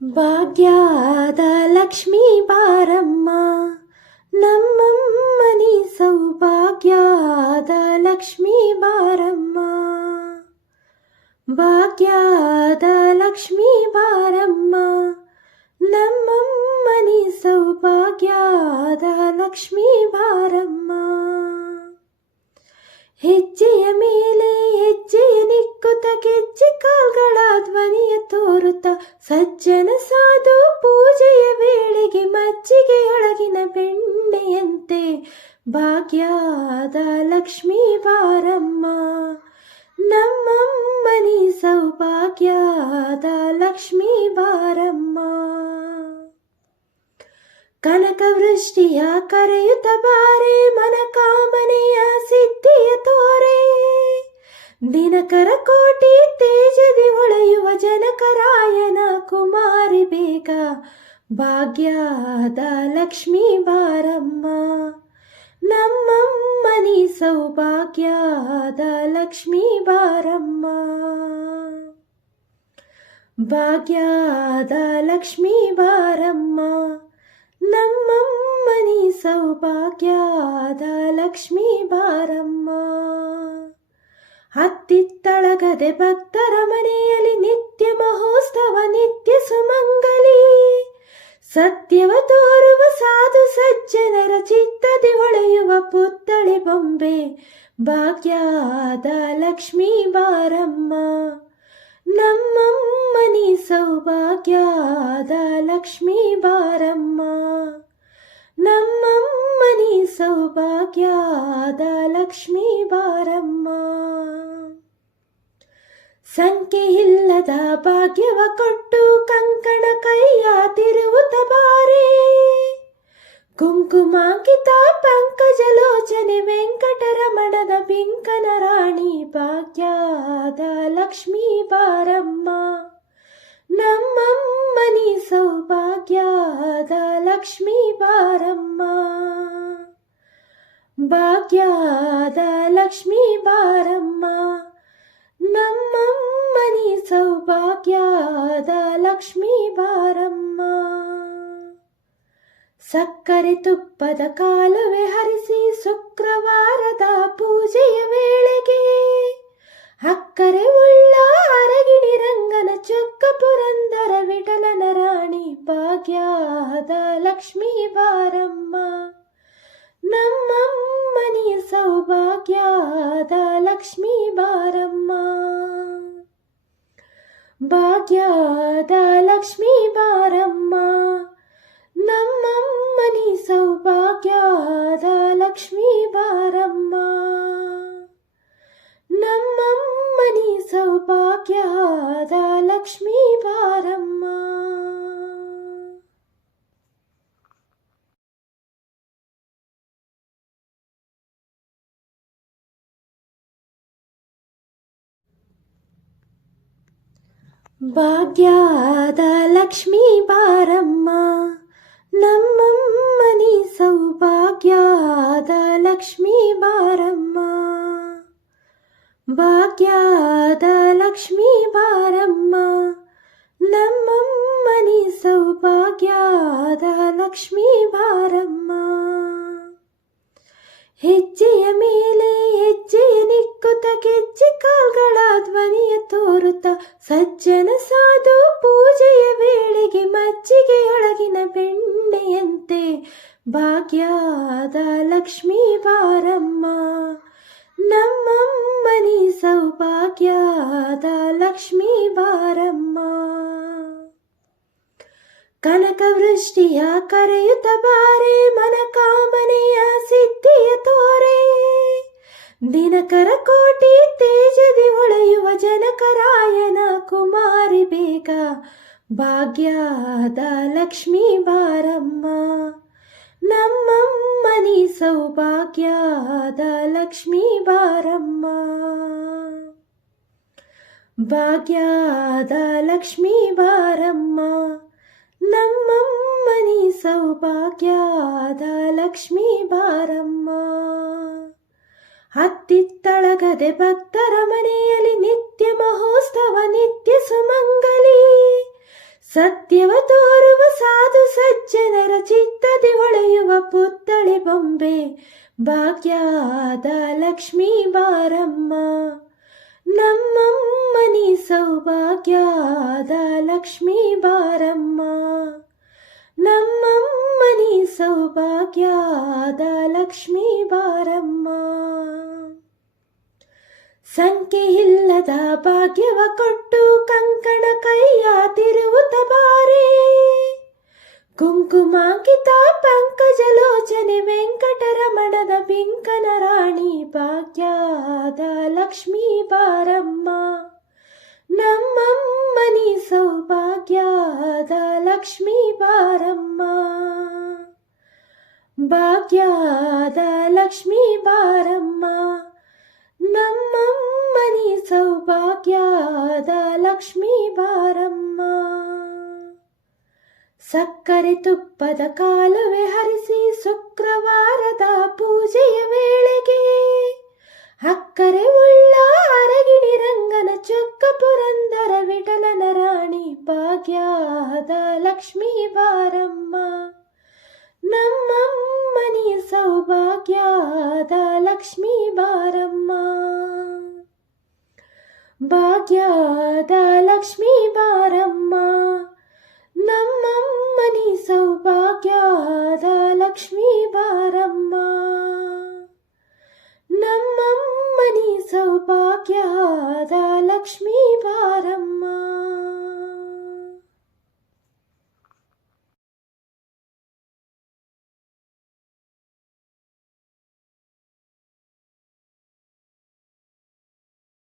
ಭಾಗ್ಯದ ಲಕ್ಷ್ಮೀ ಬಾರಮ್ಮ ನಮ್ಮಮ್ಮನಿ ಸೌಭಾಗ್ಯದ ಲಕ್ಷ್ಮೀ ಬಾರಮ್ಮ. ಭಾಗ್ಯದ ಲಕ್ಷ್ಮೀ ಬಾರಮ್ಮ ನಮ್ಮಮ್ಮನಿ ಸೌಭಾಗ್ಯದ ಲಕ್ಷ್ಮೀ ಬಾರಮ್ಮ. ಹೆಜ್ಜೆಯ ಮೇಲೆ ಹೆಜ್ಜೆಯ ನಿಕ್ಕುತ್ತ ಗೆಜ್ಜೆ ಕಾಲ್ಗಳ ಧ್ವನಿಯ ತೋರುತ್ತ ಸಜ್ಜನ ಸಾಧು ಪೂಜೆಯ ವೇಳೆಗೆ ಮಜ್ಜಿಗೆಯೊಳಗಿನ ಬೆಣ್ಣೆಯಂತೆ ಭಾಗ್ಯದ ಲಕ್ಷ್ಮೀ ಬಾರಮ್ಮ ನಮ್ಮಮ್ಮನಿ ಸೌಭಾಗ್ಯದ ಲಕ್ಷ್ಮೀ ಬಾರಮ್ಮ. ಕನಕ ವೃಷ್ಟಿಯ ಕರೆಯುತ್ತ ಬಾರೆ ಮನಕಾಮನೆಯ ಸಿದ್ಧಿಯ ತೋರೆ. ದಿನಕರ ಕೋಟಿ ತೇಜದಿ ಹೊಳೆಯುವ ಜನಕರಾಯನ ಕುಮಾರಿ ಬೇಗ ಭಾಗ್ಯದ ಲಕ್ಷ್ಮೀ ಬಾರಮ್ಮ ನಮ್ಮಮ್ಮನಿ ಸೌಭಾಗ್ಯದ ಲಕ್ಷ್ಮೀ ಬಾರಮ್ಮ. ಭಾಗ್ಯದ ಲಕ್ಷ್ಮೀ ಬಾರಮ್ಮ ನಮ್ಮಮ್ಮನಿ ಸೌಭಾಗ್ಯದ ಲಕ್ಷ್ಮೀ ಬಾರಮ್ಮ. ಹತ್ತಿತ್ತಳಗದೆ ಭಕ್ತರ ಮನೆಯಲ್ಲಿ ನಿತ್ಯ ಮಹೋತ್ಸವ ನಿತ್ಯ ಸುಮಂಗಲಿ. ಸತ್ಯವ ತೋರುವ ಸಾಧು ಸಜ್ಜನರ ಚಿತ್ತದಿ ಹೊಳೆಯುವ ಪುತ್ಥಳಿ ಬೊಂಬೆ ಭಾಗ್ಯದ ಲಕ್ಷ್ಮೀ ಬಾರಮ್ಮ ನಮ್ಮಮ್ಮನಿ ಸೌಭಾಗ್ಯದ ಲಕ್ಷ್ಮೀ ಬಾರಮ್ಮ. ನಮ್ಮಮ್ಮನಿ ಸೌಭಾಗ್ಯದ ಲಕ್ಷ್ಮೀ ಬಾರಮ್ಮ. ಸಂಖ್ಯೆ ಇಲ್ಲದ ಭಾಗ್ಯವ ಕೊಟ್ಟು ಕಂಕಣ ಕೈಯ ತಿರುವುತ್ತ ಬಾರೆ. ಕುಂಕುಮಾಂಕಿತ ಪಂಕಜಲೋಚನೆ ವೆಂಕಟರಮಣದ ಬಿಂಕನ ರಾಣಿ ಭಾಗ್ಯದ ಲಕ್ಷ್ಮೀ ಬಾರಮ್ಮ ನಮ್ಮಮ್ಮನಿ ಸೌಭಾಗ್ಯದ ಲಕ್ಷ್ಮೀ ಬಾರಮ್ಮ. ಭಾಗ್ಯದ ಲಕ್ಷ್ಮೀ ಬಾರಮ್ಮ ನಮ್ಮಮ್ಮನಿ ಸೌಭಾಗ್ಯದ ಲಕ್ಷ್ಮೀ ಬಾರಮ್ಮ. ಸಕ್ಕರೆ ತುಪ್ಪದ ಕಾಲುವೆ ಹರಿಸಿ ಶುಕ್ರವಾರದ ಪೂಜೆಯ ವೇಳೆಗೆ ಅಕ್ಕರೆ ಉಳ್ಳ ಅರಗಿಣಿ ರಂಗನ ಚೊಕ್ಕ ಪುರಂದರ ವಿಠಲನ ರಾಣಿ ಭಾಗ್ಯದ ಲಕ್ಷ್ಮೀ ಬಾರಮ್ಮ ನಮ್ಮಮ್ಮನಿ ಸೌಭಾಗ್ಯದ ಲಕ್ಷ್ಮೀ ಬಾರಮ್ಮ. ಭಾಗ್ಯದ ಲಕ್ಷ್ಮೀ ಬಾರಮ್ಮ ನಮ್ಮಮ್ಮನಿ ಸೌಭಾಗ್ಯದ ಲಕ್ಷ್ಮೀ ಬಾರಮ್ಮ. ನಮ್ಮಮ್ಮನಿ ಸೌಭಾಗ್ಯದ ಲಕ್ಷ್ಮೀ ಬಾರಮ್ಮ. ಭಾಗ್ಯದ ಲಕ್ಷ್ಮೀ ಬಾರಮ್ಮ ನಮ್ಮಮ್ಮನಿ ಸೌಭಾಗ್ಯದ ಲಕ್ಷ್ಮೀ ಬಾರಮ್ಮ. ಭಾಗ್ಯದ ಲಕ್ಷ್ಮೀ ಬಾರಮ್ಮ ನಮ್ಮಮ್ಮನಿ ಸೌಭಾಗ್ಯದ ಲಕ್ಷ್ಮೀ ಬಾರಮ್ಮ. ಹೆಜ್ಜೆಯ ಮೇಲೆ ಹೆಜ್ಜೆಯ ನಿಕ್ಕುತ್ತ ಗೆಜ್ಜೆ ಕಾಲ್ಗಳ ಧ್ವನಿಯ ತೋರುತ್ತ ಸಜ್ಜನ ಸಾಧು ಪೂಜೆಯ ವೇಳೆಗೆ ಮಜ್ಜಿಗೆಯೊಳಗಿನ ಬೆಣ್ಣೆಯಂತೆ ಭಾಗ್ಯದ ಲಕ್ಷ್ಮೀ ಬಾರಮ್ಮ ನಮ್ಮಮ್ಮನಿ ಸೌಭಾಗ್ಯದ ಲಕ್ಷ್ಮೀ ಬಾರಮ್ಮ. ಕನಕ ವೃಷ್ಟಿಯ ಕರೆಯುತ್ತ ಬಾರೆ ಮನಕಾಮನೆಯ ಸಿದ್ಧಿಯ ತೋರೆ. ದಿನಕರ ಕೋಟಿ ತೇಜದಿ ಹೊಳೆಯುವ ಜನಕರಾಯನ ಕುಮಾರಿ ಬೇಗ ಭಾಗ್ಯದ ಲಕ್ಷ್ಮೀ ಬಾರಮ್ಮ ನಮ್ಮಮ್ಮನಿ ಸೌಭಾಗ್ಯದ ಲಕ್ಷ್ಮೀ ಬಾರಮ್ಮ. ಭಾಗ್ಯದ ಲಕ್ಷ್ಮೀ ಬಾರಮ್ಮ ನಮ್ಮಮ್ಮನಿ ಸೌಭಾಗ್ಯದ ಲಕ್ಷ್ಮೀ ಬಾರಮ್ಮ. ಹತ್ತಿತ್ತಳಗದೆ ಭಕ್ತರ ಮನೆಯಲ್ಲಿ ನಿತ್ಯ ಮಹೋತ್ಸವ ನಿತ್ಯ ಸುಮಂಗಲಿ. ಸತ್ಯವ ತೋರುವ ಸಾಧು ಸಜ್ಜನರ ಚಿತ್ತದಿ ಹೊಳೆಯುವ ಪುತ್ಥಳಿ ಬೊಂಬೆ ಭಾಗ್ಯದ ಲಕ್ಷ್ಮೀ ಬಾರಮ್ಮ. ನಮ್ಮಮ್ಮ ನೀ ಸೌಭಾಗ್ಯದ ಲಕ್ಷ್ಮೀ ಬಾರಮ್ಮ. ನಮ್ಮಮ್ಮ ನೀ ಸೌಭಾಗ್ಯದ ಲಕ್ಷ್ಮೀ ಬಾರಮ್ಮ. ಸಂಖ್ಯೆ ಇಲ್ಲದ ಭಾಗ್ಯವ ಕೊಟ್ಟು ಕಂಕಣ ಕೈಯ ತಿರುವುತ ಬಾರೆ. ಕುಂಕುಮಾಂಕಿತ ಪಂಕಜಲೋಚನೆ ವೆಂಕಟರಮಣದ ಬಿಂಕನ ರಾಣಿ ಭಾಗ್ಯದ ಲಕ್ಷ್ಮೀ ಬಾರಮ್ಮ. ನಮ್ಮಮ್ಮ ನೀ ಸೌಭಾಗ್ಯದ ಲಕ್ಷ್ಮೀ ಬಾರಮ್ಮ. ಭಾಗ್ಯದ ಲಕ್ಷ್ಮೀ ಬಾರಮ್ಮ. ನಮ್ಮಮ್ಮ ನೀ ಸೌಭಾಗ್ಯದ ಲಕ್ಷ್ಮೀ ಬಾರಮ್ಮ. ಸಕ್ಕರೆ ತುಪ್ಪದ ಕಾಲುವೆ ಹರಿಸಿ ಶುಕ್ರವಾರದ ಪೂಜೆಯ ವೇಳೆಗೆ ಅಕ್ಕರೆ ಉಳ್ಳ ಅರಗಿಣಿ ರಂಗನ ಚೊಕ್ಕ ಪುರಂದರ ವಿಠಲನ ರಾಣಿ ಭಾಗ್ಯದ ಲಕ್ಷ್ಮೀ ಬಾರಮ್ಮ. ನಮ್ಮಮ್ಮ ನೀ ಸೌಭಾಗ್ಯದ ಲಕ್ಷ್ಮೀ ಬಾರಮ್ಮ. ಭಾಗ್ಯದ ಲಕ್ಷ್ಮೀ ಬಾರಮ್ಮ. ನಮ್ಮಮ್ಮ ನೀ ಸೌಭಾಗ್ಯದ ಲಕ್ಷ್ಮೀ ಬಾರಮ್ಮ. ನಮ್ಮಮ್ಮ ನೀ ಸೌಭಾಗ್ಯದ ಲಕ್ಷ್ಮೀ